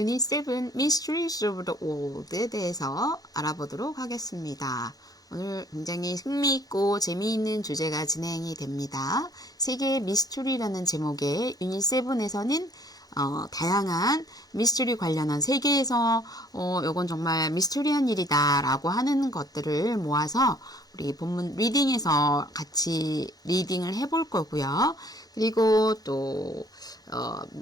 유닛 7 Mysteries of the World에 대해서 알아보도록 하겠습니다. 오늘 굉장히 흥미있고 재미있는 주제가 진행이 됩니다. 세계의 미스터리라는 제목의 유닛 7에서는 다양한 미스터리 관련한 세계에서 요건 정말 미스터리한 일이다 라고 하는 것들을 모아서 우리 본문 리딩에서 같이 리딩을 해볼 거고요. 그리고 또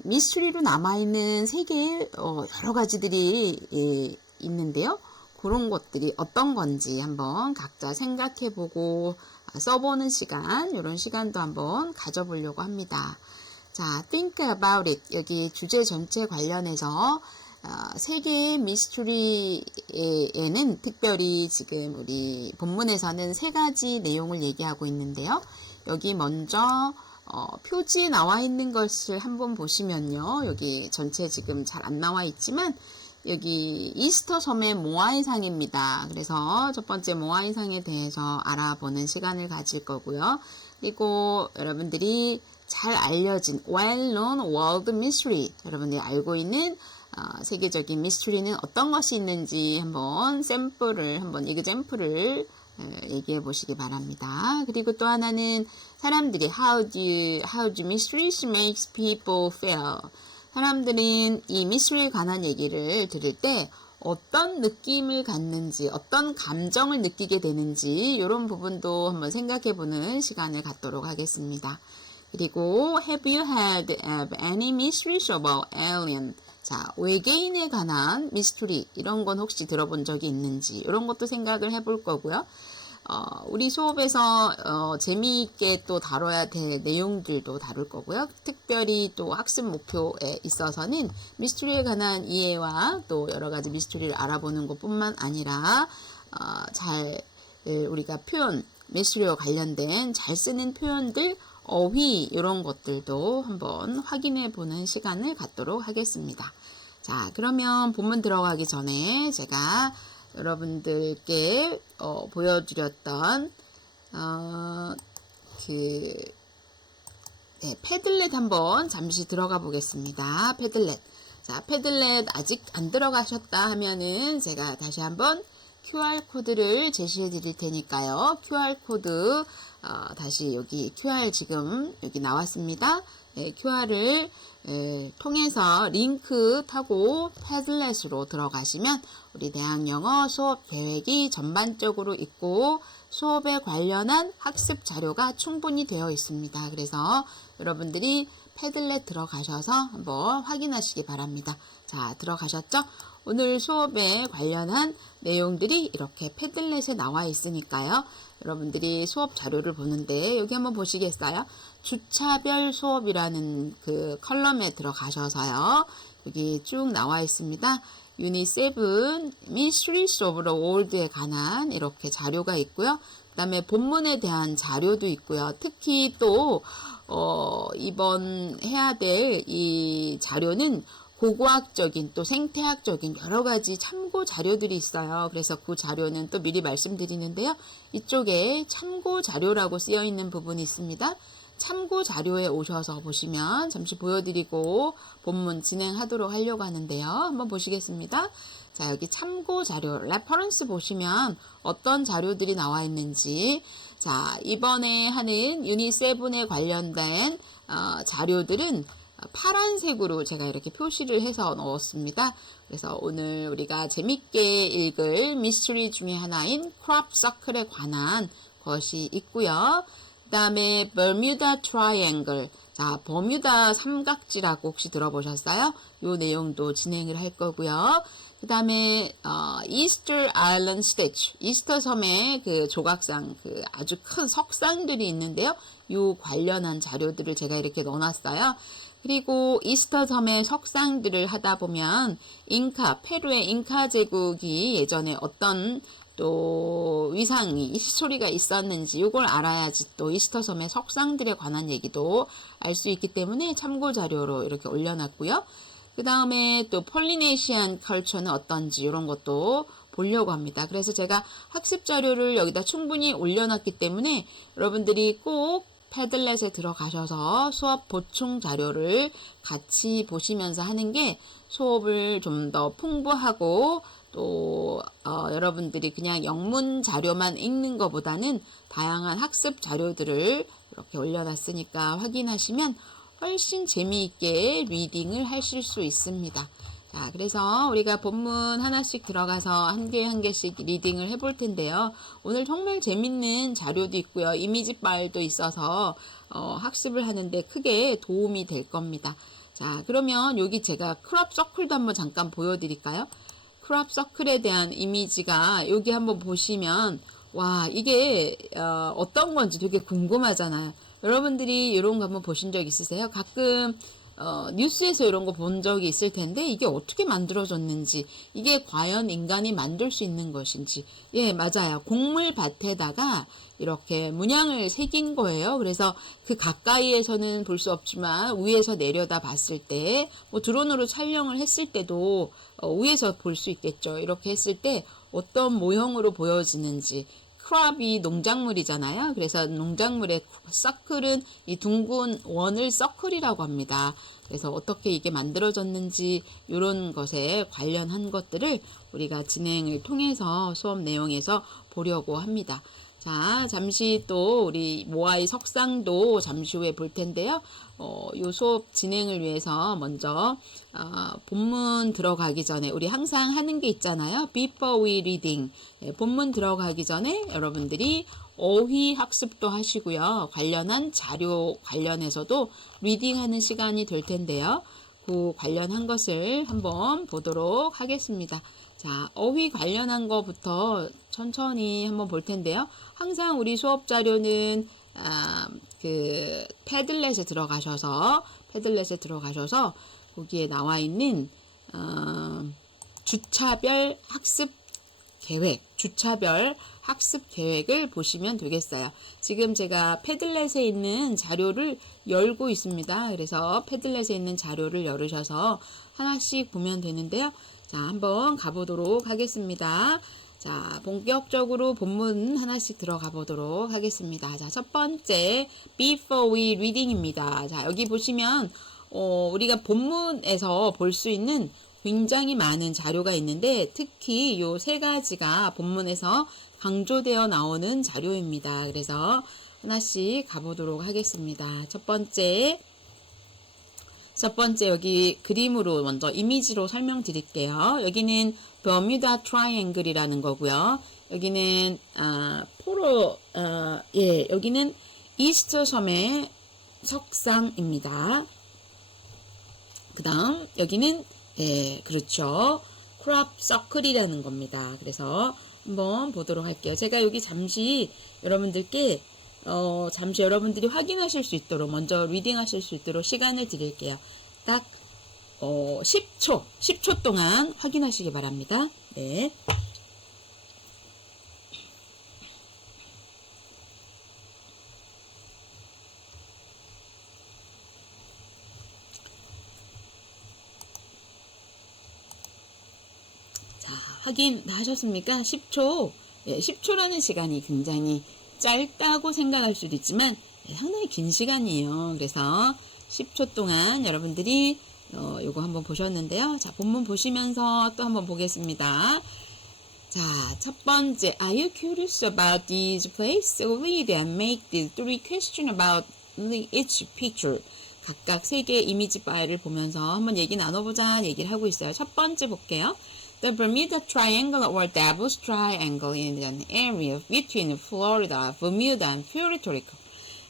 미스터리로 남아있는 세계에 여러 가지들이 있는데요. 그런 것들이 어떤 건지 한번 각자 생각해보고 써보는 시간, 이런 시간도 한번 가져보려고 합니다. 자, think about it. 여기 주제 전체 관련해서 세계의 미스터리에는 특별히 지금 우리 본문에서는 세 가지 내용을 얘기하고 있는데요. 여기 먼저 표지에 나와 있는 것을 한번 보시면요. 여기 전체 지금 잘 안 나와 있지만 여기 이스터 섬의 모아이 상입니다. 그래서 첫 번째 모아이 상에 대해서 알아보는 시간을 가질 거고요. 그리고 여러분들이 잘 알려진 well-known world mystery, 여러분들이 알고 있는 세계적인 미스터리는 어떤 것이 있는지 한번 샘플을, 한번 example을 얘기해 보시기 바랍니다. 그리고 또 하나는 사람들이 how do mysteries makes people feel. 사람들은 이 미스터리에 관한 얘기를 들을 때 어떤 느낌을 갖는지, 어떤 감정을 느끼게 되는지 이런 부분도 한번 생각해 보는 시간을 갖도록 하겠습니다. 그리고 have you had any mysteries about alien? 자, 외계인에 관한 미스터리 이런 건 혹시 들어본 적이 있는지 이런 것도 생각을 해볼 거고요. 우리 수업에서 재미있게 또 다뤄야 될 내용들도 다룰 거고요. 특별히 또 학습 목표에 있어서는 미스터리에 관한 이해와 또 여러 가지 미스터리를 알아보는 것뿐만 아니라 우리가 표현, 미스터리와 관련된 잘 쓰는 표현들, 어휘 이런 것들도 한번 확인해 보는 시간을 갖도록 하겠습니다. 자, 그러면 본문 들어가기 전에 제가 여러분들께 보여드렸던 패들렛 한번 잠시 들어가 보겠습니다. 패들렛. 자, 패들렛 아직 안 들어가셨다 하면은 제가 다시 한번 QR코드를 제시해 드릴 테니까요. QR코드 다시 여기 QR 지금 여기 나왔습니다. QR을 통해서 링크 타고 패들렛으로 들어가시면 우리 대학영어 수업 계획이 전반적으로 있고 수업에 관련한 학습 자료가 충분히 되어 있습니다. 그래서 여러분들이 패들렛 들어가셔서 한번 확인하시기 바랍니다. 자, 들어가셨죠? 오늘 수업에 관련한 내용들이 이렇게 패들렛에 나와 있으니까요. 여러분들이 수업 자료를 보는데 여기 한번 보시겠어요? 주차별 수업이라는 그 컬럼에 들어가셔서요. 여기 쭉 나와 있습니다. 유닛 7 Mysteries of the World에 관한 이렇게 자료가 있고요. 그 다음에 본문에 대한 자료도 있고요. 특히 또 이번 해야 될 이 자료는 고고학적인 또 생태학적인 여러 가지 참고 자료들이 있어요. 그래서 그 자료는 또 미리 말씀드리는데요. 이쪽에 참고 자료라고 쓰여 있는 부분이 있습니다. 참고 자료에 오셔서 보시면 잠시 보여드리고 본문 진행하도록 하려고 하는데요. 한번 보시겠습니다. 자, 여기 참고 자료, 레퍼런스 보시면 어떤 자료들이 나와 있는지, 자, 이번에 하는 유닛 7에 관련된 자료들은 파란색으로 제가 이렇게 표시를 해서 넣었습니다. 그래서 오늘 우리가 재밌게 읽을 미스터리 중에 하나인 크롭 서클에 관한 것이 있고요. 그 다음에 버뮤다 트라이앵글, 자, 버뮤다 삼각지라고 혹시 들어보셨어요? 요 내용도 진행을 할 거고요. 그 다음에 이스터 아일랜드 스태츄, 이스터 섬의 그 조각상, 그 아주 큰 석상들이 있는데요. 요 관련한 자료들을 제가 이렇게 넣어놨어요. 그리고 이스터 섬의 석상들을 하다 보면 페루의 잉카 제국이 예전에 어떤 또 위상이, 히스토리가 있었는지 이걸 알아야지 또 이스터 섬의 석상들에 관한 얘기도 알 수 있기 때문에 참고 자료로 이렇게 올려놨고요. 그 다음에 또 폴리네시안 컬처는 어떤지 이런 것도 보려고 합니다. 그래서 제가 학습 자료를 여기다 충분히 올려놨기 때문에 여러분들이 꼭 패들렛에 들어가셔서 수업 보충 자료를 같이 보시면서 하는 게 수업을 좀 더 풍부하고 또 여러분들이 그냥 영문 자료만 읽는 것보다는 다양한 학습 자료들을 이렇게 올려놨으니까 확인하시면 훨씬 재미있게 리딩을 하실 수 있습니다. 자, 그래서 우리가 본문 하나씩 들어가서 한 개 한 개씩 리딩을 해볼 텐데요. 오늘 정말 재밌는 자료도 있고요. 이미지 파일도 있어서 학습을 하는데 크게 도움이 될 겁니다. 자, 그러면 여기 제가 크롭 서클도 한번 잠깐 보여드릴까요? 크롭 서클에 대한 이미지가 여기 한번 보시면 와, 이게 어떤 건지 되게 궁금하잖아요. 여러분들이 이런 거 한번 보신 적 있으세요? 가끔 뉴스에서 이런 거 본 적이 있을 텐데 이게 어떻게 만들어졌는지, 이게 과연 인간이 만들 수 있는 것인지. 예, 맞아요. 곡물밭에다가 이렇게 문양을 새긴 거예요. 그래서 그 가까이에서는 볼 수 없지만 위에서 내려다 봤을 때, 뭐 드론으로 촬영을 했을 때도 위에서 볼 수 있겠죠. 이렇게 했을 때 어떤 모형으로 보여지는지. 크롭이 농작물이잖아요. 그래서 농작물의 서클은 이 둥근 원을 서클이라고 합니다. 그래서 어떻게 이게 만들어졌는지 이런 것에 관련한 것들을 우리가 진행을 통해서 수업 내용에서 보려고 합니다. 자, 잠시 또 우리 모아이 석상도 잠시 후에 볼 텐데요. 요 수업 진행을 위해서 먼저 본문 들어가기 전에 우리 항상 하는 게 있잖아요. Before we reading. 본문 들어가기 전에 여러분들이 어휘 학습도 하시고요. 관련한 자료 관련해서도 리딩하는 시간이 될 텐데요. 그 관련한 것을 한번 보도록 하겠습니다. 자, 어휘 관련한 거부터 천천히 한번 볼 텐데요. 항상 우리 수업 자료는 그 패들렛에 들어가셔서 거기에 나와 있는 주차별 학습 계획을 보시면 되겠어요. 지금 제가 패들렛에 있는 자료를 열고 있습니다. 그래서 패들렛에 있는 자료를 열으셔서 하나씩 보면 되는데요. 자, 한번 가보도록 하겠습니다. 자, 본격적으로 본문 하나씩 들어가 보도록 하겠습니다. 자, 첫 번째, Before we reading입니다. 자, 여기 보시면, 우리가 본문에서 볼 수 있는 굉장히 많은 자료가 있는데, 특히 요 세 가지가 본문에서 강조되어 나오는 자료입니다. 그래서 하나씩 가보도록 하겠습니다. 첫 번째 여기 그림으로 먼저 이미지로 설명드릴게요. 여기는 버뮤다 트라이앵글이라는 거고요. 여기는 여기는 이스터 섬의 석상입니다. 그 다음 여기는 그렇죠. 크롭 서클이라는 겁니다. 그래서 한번 보도록 할게요. 제가 여기 잠시 여러분들께 잠시 여러분들이 확인하실 수 있도록, 먼저 리딩하실 수 있도록 시간을 드릴게요. 딱 10초 동안 확인하시기 바랍니다. 네. 자, 확인 다 하셨습니까? 10초. 10초라는 시간이 굉장히 짧다고 생각할 수도 있지만 상당히 긴 시간이에요. 그래서 10초 동안 여러분들이 요거 한번 보셨는데요. 자, 본문 보시면서 또 한번 보겠습니다. 자, 첫 번째, Are you curious about this place? Read and make the three questions about each picture. 각각 세 개의 이미지 파일을 보면서 한번 얘기 나눠보자 얘기를 하고 있어요. 첫 번째 볼게요. The Bermuda Triangle or Devil's Triangle is an area between Florida, Bermuda, and Puerto Rico.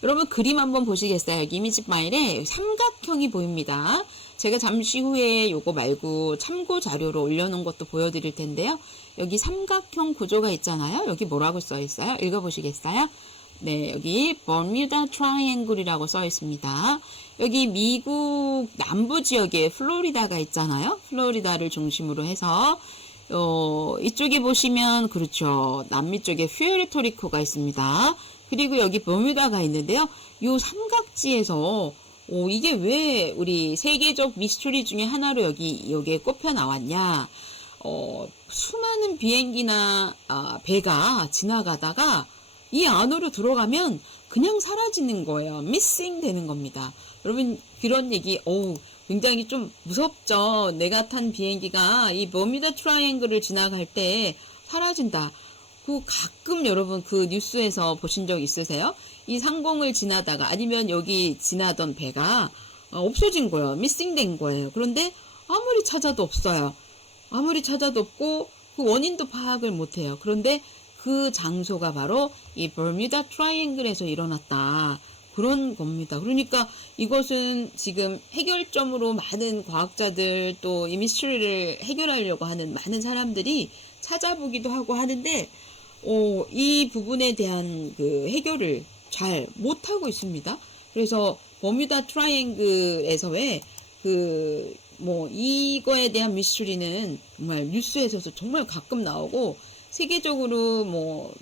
여러분 그림 한번 보시겠어요? 여기 이미지 파일에 삼각형이 보입니다. 제가 잠시 후에 요거 말고 참고 자료로 올려놓은 것도 보여드릴 텐데요. 여기 삼각형 구조가 있잖아요. 여기 뭐라고 써 있어요? 읽어보시겠어요? 네, 여기 버뮤다 트라이앵글이라고 써 있습니다. 여기 미국 남부 지역에 플로리다가 있잖아요. 플로리다를 중심으로 해서 이쪽에 보시면 그렇죠. 남미 쪽에 푸에르토리코가 있습니다. 그리고 여기 버뮤다가 있는데요. 요 삼각지에서 이게 왜 우리 세계적 미스터리 중에 하나로 여기에 꼽혀 나왔냐? 수많은 비행기나 배가 지나가다가 이 안으로 들어가면 그냥 사라지는 거예요. missing 되는 겁니다. 여러분 그런 얘기 굉장히 좀 무섭죠. 내가 탄 비행기가 이 버뮤다 트라이앵글을 지나갈 때 사라진다. 그 가끔 여러분 그 뉴스에서 보신 적 있으세요? 이 상공을 지나다가 아니면 여기 지나던 배가 없어진 거예요. 미싱된 거예요. 그런데 아무리 찾아도 없어요. 아무리 찾아도 없고 그 원인도 파악을 못해요. 그런데 그 장소가 바로 이 버뮤다 트라이앵글에서 일어났다. 그런 겁니다. 그러니까 이것은 지금 해결점으로 많은 과학자들 또 이 미스터리를 해결하려고 하는 많은 사람들이 찾아보기도 하고 하는데 이 부분에 대한 그 해결을 잘 못하고 있습니다. 그래서 버뮤다 트라이앵글에서의 이거에 대한 미스터리는 정말 뉴스에서도 정말 가끔 나오고 세계적으로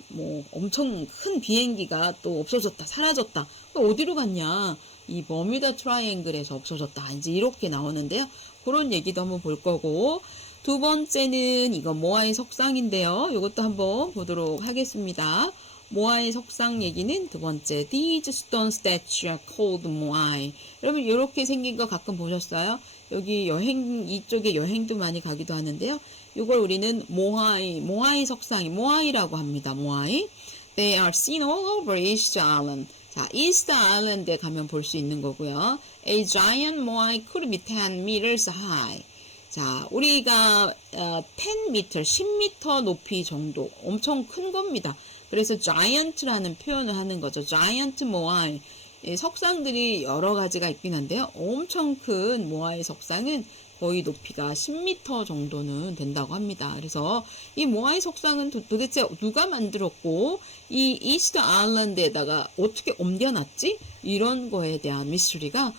엄청 큰 비행기가 또 없어졌다, 사라졌다. 어디로 갔냐? 이 버뮤다 트라이앵글에서 없어졌다. 이제 이렇게 나오는데요. 그런 얘기도 한번 볼 거고. 두 번째는 이거 모아의 석상인데요. 이것도 한번 보도록 하겠습니다. 모아의 석상 얘기는 두 번째. These stone statues are called 모아이. 여러분 이렇게 생긴 거 가끔 보셨어요? 여기 이쪽에 여행도 많이 가기도 하는데요. 이걸 우리는 모아이 석상이 모아이라고 합니다. 모아이. They are seen all over East Island. 자, 이스트 아일랜드에 가면 볼 수 있는 거고요. A giant moai could be 10 meters high. 자, 우리가 10m, 10m 높이 정도 엄청 큰 겁니다. 그래서 giant라는 표현을 하는 거죠. giant moai. 석상들이 여러 가지가 있긴 한데요. 엄청 큰 모아의 석상은 거의 높이가 10m 정도는 된다고 합니다. 그래서 이 모아의 석상은 도대체 누가 만들었고 이 이스트 아일랜드에다가 어떻게 옮겨놨지? 이런 거에 대한 미스터리가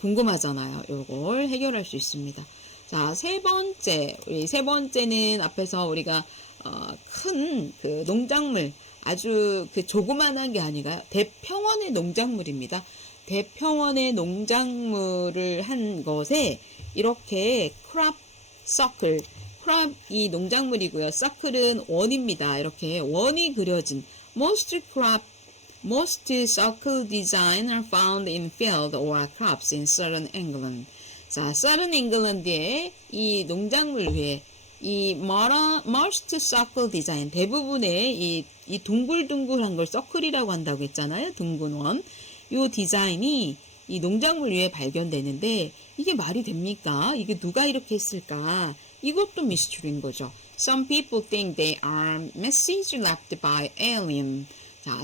궁금하잖아요. 이걸 해결할 수 있습니다. 자, 세 번째는 앞에서 우리가 큰 그 농작물 아주 그 조그만한 게 아니라 대평원의 농작물입니다. 대평원의 농작물을 한 것에 이렇게 크롭 서클, 크롭 이 농작물이고요. 서클은 원입니다. 이렇게 원이 그려진 most circle design are found in field or crops in southern England. 자, southern England의 이 농작물 위에 이 most circle design 대부분의 이 둥글둥글한 걸 서클이라고 한다고 했잖아요. 둥근 원. 이 디자인이 이 농작물 위에 발견되는데 이게 말이 됩니까? 이게 누가 이렇게 했을까? 이것도 미스터리인 거죠. Some people think they are message left by alien. 자,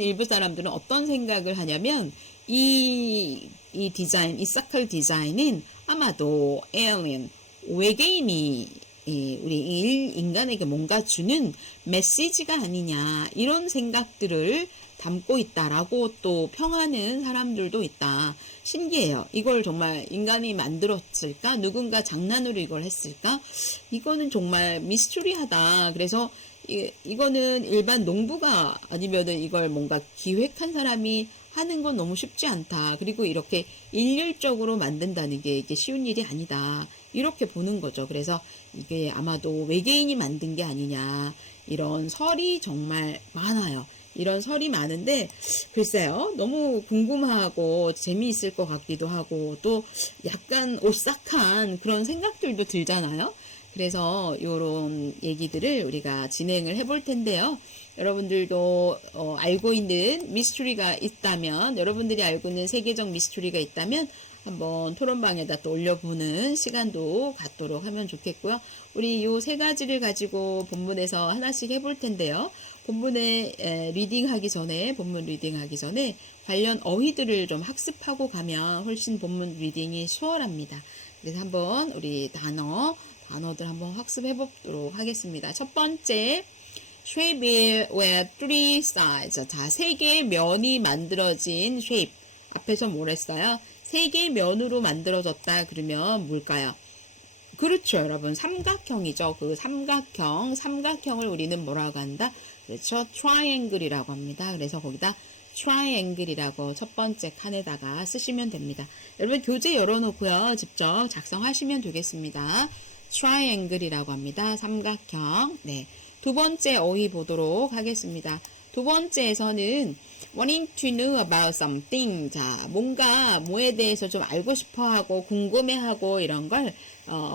일부 사람들은 어떤 생각을 하냐면 이 디자인, 이 서클 디자인은 아마도 alien, 외계인이 우리 인간에게 뭔가 주는 메시지가 아니냐 이런 생각들을 담고 있다라고 또 평하는 사람들도 있다. 신기해요. 이걸 정말 인간이 만들었을까? 누군가 장난으로 이걸 했을까? 이거는 정말 미스터리하다. 그래서 이거는 일반 농부가 아니면은 이걸 뭔가 기획한 사람이 하는 건 너무 쉽지 않다. 그리고 이렇게 일률적으로 만든다는 게 이게 쉬운 일이 아니다. 이렇게 보는 거죠. 그래서 이게 아마도 외계인이 만든 게 아니냐. 이런 설이 정말 많아요. 이런 설이 많은데 글쎄요. 너무 궁금하고 재미있을 것 같기도 하고 또 약간 오싹한 그런 생각들도 들잖아요. 그래서 이런 얘기들을 우리가 진행을 해볼 텐데요. 여러분들도 알고 있는 미스터리가 있다면 여러분들이 알고 있는 세계적 미스터리가 있다면 한번 토론방에다 또 올려보는 시간도 갖도록 하면 좋겠고요. 우리 요 세 가지를 가지고 본문에서 하나씩 해볼 텐데요. 본문 리딩하기 전에 관련 어휘들을 좀 학습하고 가면 훨씬 본문 리딩이 수월합니다. 그래서 한번 우리 단어들 한번 학습해 보도록 하겠습니다. 첫 번째, shape with three sides. 자, 세 개의 면이 만들어진 shape. 앞에서 뭘 했어요? 세 개의 면으로 만들어졌다 그러면 뭘까요? 그렇죠, 여러분. 삼각형이죠. 그 삼각형을 우리는 뭐라고 한다? 그렇죠. triangle이라고 합니다. 그래서 거기다 triangle이라고 첫 번째 칸에다가 쓰시면 됩니다. 여러분 교재 열어놓고요. 직접 작성하시면 되겠습니다. triangle이라고 합니다. 삼각형. 네. 두 번째 어휘 보도록 하겠습니다. 두 두 번째에서는 wanting to know about something. 자, 뭔가 뭐에 대해서 좀 알고 싶어 하고 궁금해하고 이런 걸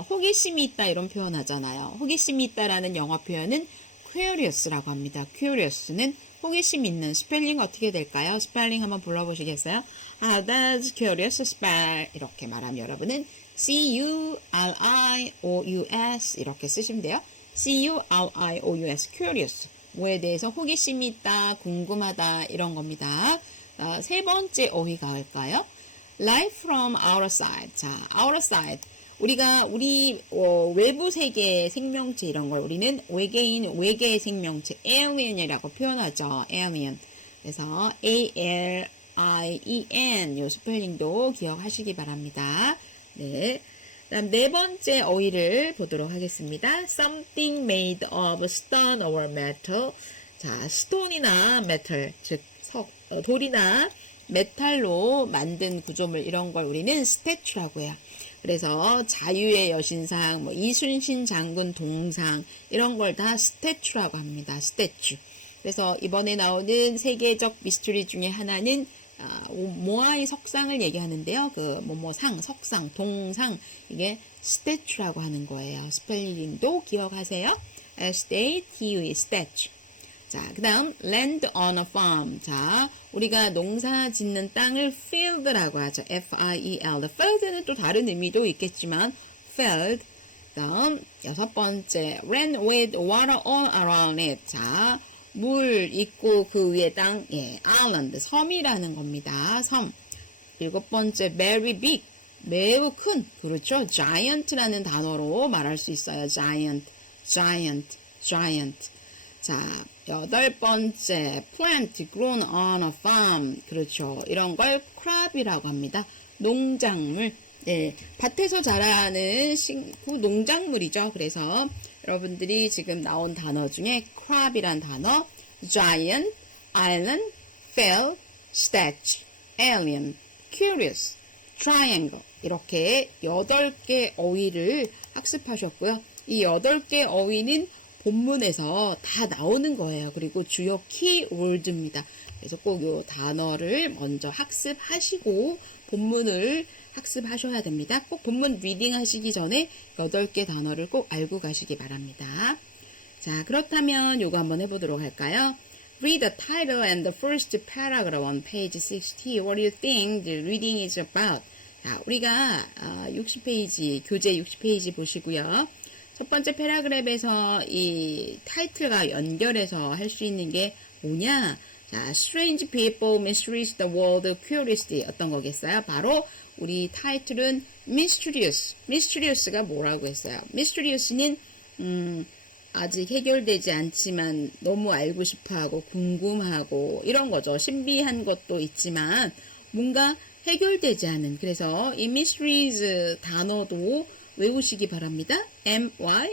호기심이 있다 이런 표현 하잖아요. 호기심이 있다라는 영어 표현은 curious라고 합니다. curious는 호기심 있는. 스펠링 어떻게 될까요? 스펠링 한번 불러보시겠어요? How does curious spell? 이렇게 말하면 여러분은 C-U-R-I-O-U-S 이렇게 쓰시면 돼요. C-U-R-I-O-U-S curious. 뭐에 대해서 호기심이 있다, 궁금하다 이런 겁니다. 세 번째 어휘가 뭘까요? Life from outside. 자, outside. 우리가 외부 세계의 생명체 이런 걸 우리는 외계인, 외계의 생명체 alien이라고 표현하죠. alien. 그래서 A-L-I-E-N 요 스펠링도 기억하시기 바랍니다. 네. 다음 네 번째 어휘를 보도록 하겠습니다. Something made of stone or metal. 자, 스톤이나 메탈, 즉 돌이나 메탈로 만든 구조물 이런 걸 우리는 스태츄라고 해요. 그래서 자유의 여신상, 이순신 장군 동상 이런 걸 다 스태츄라고 합니다. 스태츄. 그래서 이번에 나오는 세계적 미스터리 중에 하나는 모아이 석상을 얘기하는데요. 그 상, 석상, 동상 이게 스태츄라고 하는 거예요. 스펠링도 기억하세요. S-T-A-T-U-E, 스태츄. 자, 그 다음 land on a farm. 자, 우리가 농사 짓는 땅을 field라고 하죠. F-I-E-L. field는 또 다른 의미도 있겠지만 field. 다음 여섯 번째 ran with water all around it. 자, 물 있고 그 위에 땅, island, 섬이라는 겁니다. 섬. 일곱 번째 very big, 매우 큰, 그렇죠. giant라는 단어로 말할 수 있어요. giant. 자, 여덟 번째 plant grown on a farm. 그렇죠. 이런 걸 crop이라고 합니다. 농작물. 밭에서 자라는 농작물이죠. 그래서 여러분들이 지금 나온 단어 중에 crop이란 단어, giant, island, field, statue, alien, curious, triangle 이렇게 8개 어휘를 학습하셨고요. 이 8개 어휘는 본문에서 다 나오는 거예요. 그리고 주요 키워드입니다. 그래서 꼭 이 단어를 먼저 학습하시고 본문을 학습하셔야 됩니다. 꼭 본문 리딩 하시기 전에 8개 단어를 꼭 알고 가시기 바랍니다. 자, 그렇다면 요거 한번 해보도록 할까요? Read the title and the first paragraph on page 60. What do you think the reading is about? 자, 우리가 60페이지, 교재 60페이지 보시고요. 첫 번째 패러그래프에서 이 타이틀과 연결해서 할 수 있는 게 뭐냐? 자, Strange People, Mysteries, the World, Curiosity 어떤 거겠어요? 바로 우리 타이틀은 Mysterious. Mysterious가 뭐라고 했어요? Mysterious는 아직 해결되지 않지만 너무 알고 싶어하고 궁금하고 이런 거죠. 신비한 것도 있지만 뭔가 해결되지 않은. 그래서 이 Mysteries 단어도 외우시기 바랍니다. M-Y-S-T-E-R-Y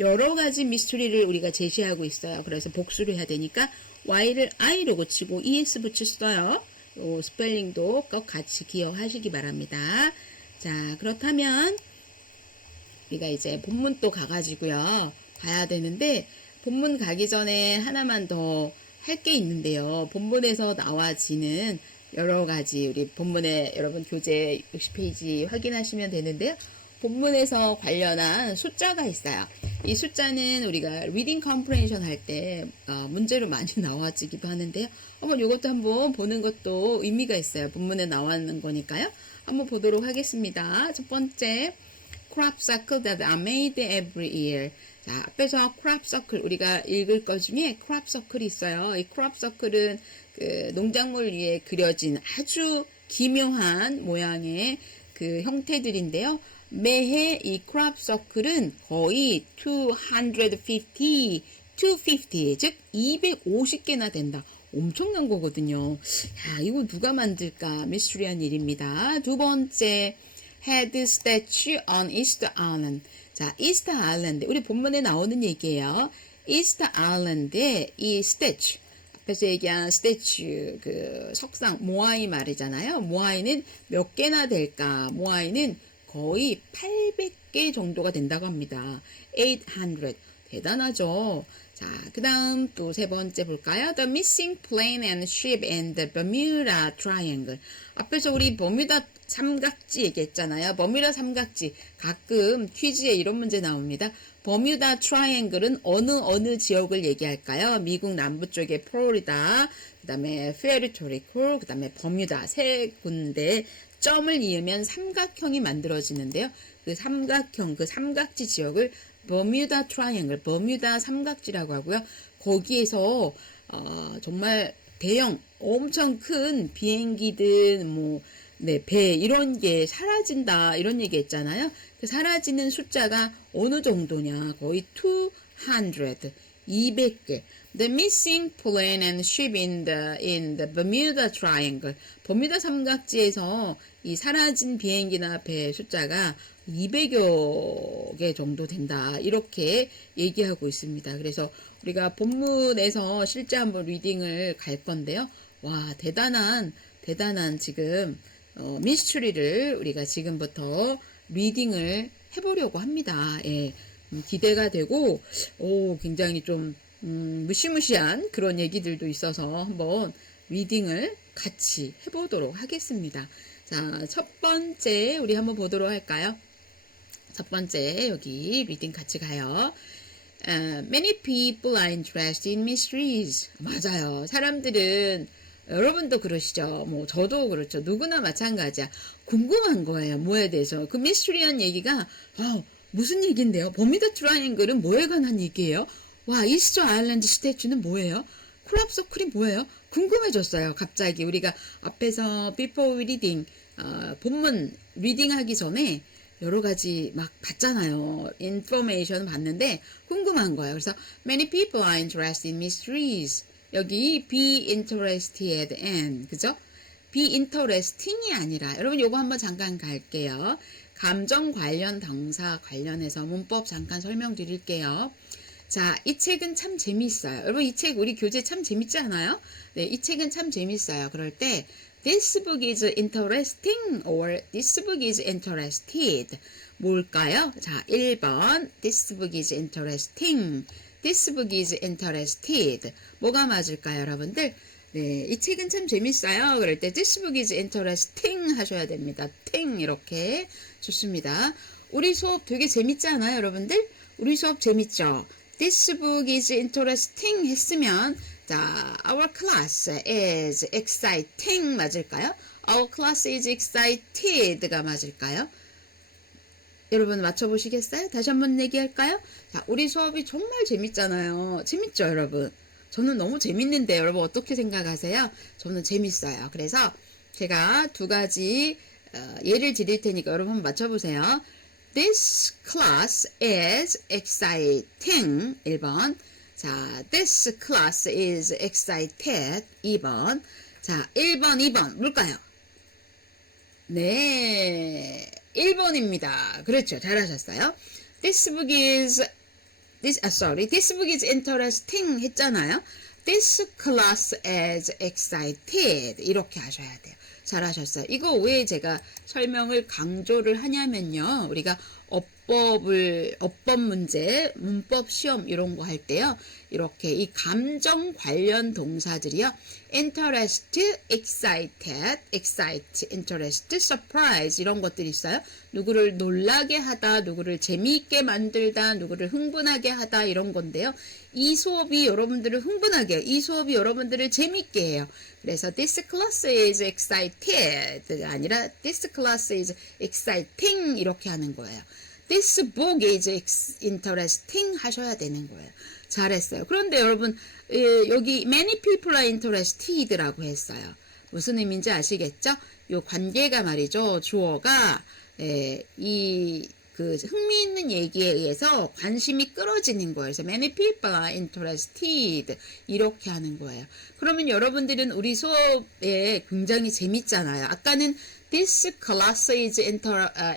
여러 가지 미스터리를 우리가 제시하고 있어요. 그래서 복수를 해야 되니까 Y를 I로 고치고 ES 붙였어요. 요 스펠링도 꼭 같이 기억하시기 바랍니다. 자, 그렇다면 우리가 이제 본문 또 가가지고요. 봐야 되는데 본문 가기 전에 하나만 더 할 게 있는데요. 본문에서 나와지는 여러 가지 우리 본문에 여러분 교재 60페이지 확인하시면 되는데요. 본문에서 관련한 숫자가 있어요. 이 숫자는 우리가 reading comprehension 할 때 문제로 많이 나와지기도 하는데요. 한번 이것도 한번 보는 것도 의미가 있어요. 본문에 나왔는 거니까요. 한번 보도록 하겠습니다. 첫 번째 crop circle that are made every year. 자, 앞에서 crop circle 우리가 읽을 것 중에 crop circle이 있어요. 이 crop circle은 그 농작물 위에 그려진 아주 기묘한 모양의 그 형태들인데요. 매해 이 crop circle은 거의 250, 즉 250개나 된다. 엄청난 거거든요. 야, 이거 누가 만들까? 미스터리한 일입니다. 두 번째, head statue on Easter Island. 자, Easter Island. 우리 본문에 나오는 얘기예요. Easter Island의 이 statue. 앞에서 얘기한 스태츄, 그 석상, 모아이 말이잖아요. 모아이는 몇 개나 될까? 모아이는 거의 800개 정도가 된다고 합니다. 800. 대단하죠. 자, 그 다음 또 세 번째 볼까요? The missing plane and ship in the Bermuda Triangle. 앞에서 우리 버뮤다 삼각지 얘기했잖아요. 버뮤다 삼각지. 가끔 퀴즈에 이런 문제 나옵니다. 버뮤다 트라이앵글은 어느 지역을 얘기할까요? 미국 남부 쪽에 플로리다, 그 다음에 페리토리콜, 그 다음에 버뮤다 세 군데 점을 이으면 삼각형이 만들어지는데요. 그 삼각형, 그 삼각지 지역을 버뮤다 트라이앵글, 버뮤다 삼각지라고 하고요. 거기에서 정말 대형, 엄청 큰 비행기든 배 이런 게 사라진다 이런 얘기 했잖아요. 그 사라지는 숫자가 어느 정도냐? 거의 200개. The missing plane and ship in the Bermuda Triangle. 버뮤다 삼각지에서 이 사라진 비행기나 배 숫자가 200여 개 정도 된다. 이렇게 얘기하고 있습니다. 그래서 우리가 본문에서 실제 한번 리딩을 갈 건데요. 와, 대단한 지금 미스터리를 우리가 지금부터 리딩을 해보려고 합니다. 예, 기대가 되고, 굉장히 좀, 무시무시한 그런 얘기들도 있어서 한번 리딩을 같이 해보도록 하겠습니다. 자, 첫 번째, 우리 한번 보도록 할까요? 첫 번째, 여기 리딩 같이 가요. Many people are interested in mysteries. 맞아요. 사람들은 여러분도 그러시죠. 저도 그렇죠. 누구나 마찬가지야. 궁금한 거예요. 뭐에 대해서. 그 미스터리한 얘기가, 무슨 얘기인데요? 버뮤다 트라이앵글은 뭐에 관한 얘기예요? 와, 이스터 아일랜드 스태츄는 뭐예요? 크랍 서클이 뭐예요? 궁금해졌어요. 갑자기 우리가 앞에서 before reading, 본문 리딩하기 전에 여러 가지 막 봤잖아요. 인포메이션 봤는데 궁금한 거예요. 그래서 many people are interested in mysteries. 여기 be interested in, 그죠? be interesting이 아니라, 여러분 요거 한번 잠깐 갈게요. 감정 관련 동사 관련해서 문법 잠깐 설명드릴게요. 자, 이 책은 참 재미있어요. 여러분 이 책 우리 교재 참 재밌지 않아요? 네, 이 책은 참 재밌어요. 그럴 때 this book is interesting or this book is interested. 뭘까요? 자, 1번 this book is interesting. This book is interested. 뭐가 맞을까요, 여러분들? 네, 이 책은 참 재밌어요. 그럴 때 this book is interesting 하셔야 됩니다. ting 이렇게 좋습니다. 우리 수업 되게 재밌지 않아요, 여러분들? 우리 수업 재밌죠? This book is interesting 했으면 자, our class is exciting 맞을까요? Our class is excited가 맞을까요? 여러분 맞춰보시겠어요? 다시 한번 얘기할까요? 자, 우리 수업이 정말 재밌잖아요. 재밌죠, 여러분? 저는 너무 재밌는데 여러분 어떻게 생각하세요? 저는 재밌어요. 그래서 제가 두 가지 예를 드릴 테니까 여러분 한번 맞춰보세요. This class is exciting 1번. 자, this class is excited 2번. 자, 1번, 2번 뭘까요? 네, 1번입니다. 그렇죠. 잘하셨어요. This book is interesting 했잖아요. This class is excited. 이렇게 하셔야 돼요. 잘하셨어요. 이거 왜 제가 설명을 강조를 하냐면요. 우리가 어법 문제, 문법 시험 이런 거 할 때요. 이렇게 이 감정 관련 동사들이요. interest, excited, excite, interest, surprise 이런 것들이 있어요. 누구를 놀라게 하다, 누구를 재미있게 만들다, 누구를 흥분하게 하다 이런 건데요. 이 수업이 여러분들을 흥분하게 해요. 이 수업이 여러분들을 재미있게 해요. 그래서 this class is excited가 아니라 this class is exciting 이렇게 하는 거예요. This book is interesting 하셔야 되는 거예요. 잘했어요. 그런데 여러분 여기 many people are interested라고 했어요. 무슨 의미인지 아시겠죠? 요 관계가 말이죠. 주어가 그 흥미있는 얘기에 의해서 관심이 끌어지는 거예요. 그래서 many people are interested 이렇게 하는 거예요. 그러면 여러분들은 우리 수업에 굉장히 재밌잖아요. 아까는 this class is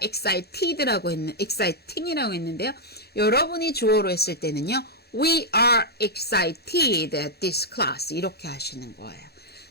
excited라고 exciting이라고 했는데요. 여러분이 주어로 했을 때는요. We are excited at this class 이렇게 하시는 거예요.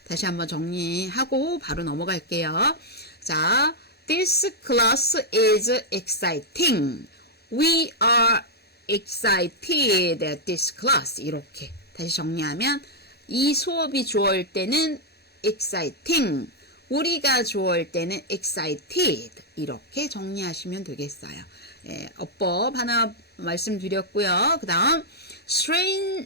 다시 한번 정리하고 바로 넘어갈게요. 자, this class is exciting. We are excited at this class. 이렇게 다시 정리하면 이 수업이 좋을 때는 exciting, 우리가 좋을 때는 excited 이렇게 정리하시면 되겠어요. 예, 어법 하나 말씀드렸고요. 그 다음 strange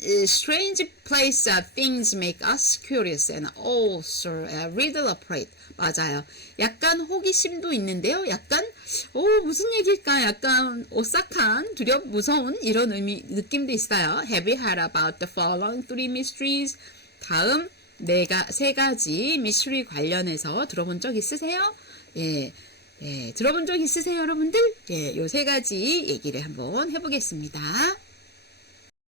place things make us curious and also a little afraid. 맞아요. 약간 호기심도 있는데요. 약간 무슨 얘기일까? 약간 오싹한, 무서운 이런 느낌도 있어요. Have you heard about the following three mysteries? 다음 세 가지 미스터리 관련해서 들어본 적 있으세요? 예, 들어본 적 있으세요, 여러분들? 예, 요 세 가지 얘기를 한번 해보겠습니다.